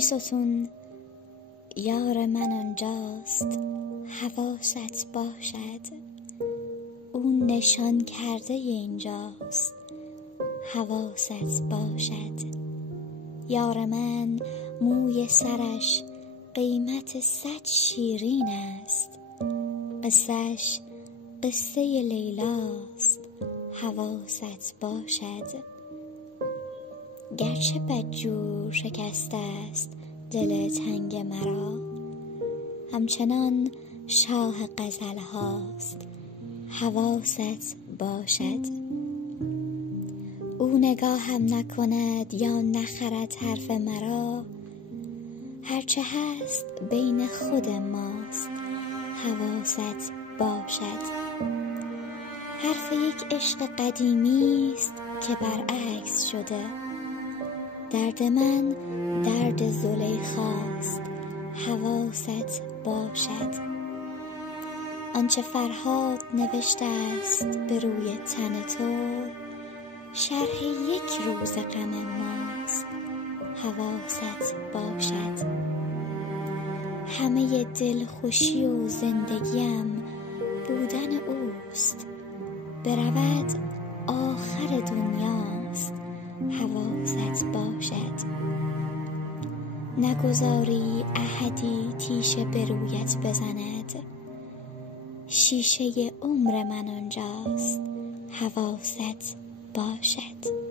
ستون یار من آنجاست، حواست باشد. او نشان کرده اینجاست، حواست باشد. یار من موی سرش قیمت 100 شیرین است، قصه‌اش قصه لیلاست، حواست باشد. گرچه بدجور شکسته است دل تنگ مرا، همچنان شاه غزل هاست، حواست باشد. او نگاهم نکند یا نخرد حرف مرا، هرچه هست بین خود ماست، حواست باشد. حرف یک عشق قدیمی است که برعکس شده، درد من درد زلیخاست، حواست باشد. آنچه فرهاد نوشته است به روی تن تو، شرح یک روز غم ماست، حواست باشد. همه دلخوشی و زندگیم بودن اوست، برود آخر دنیاست، حواست باشد. نگذاری احدی تیشه به رویت بزند، شیشه عمر من آنجاست، حواست باشد.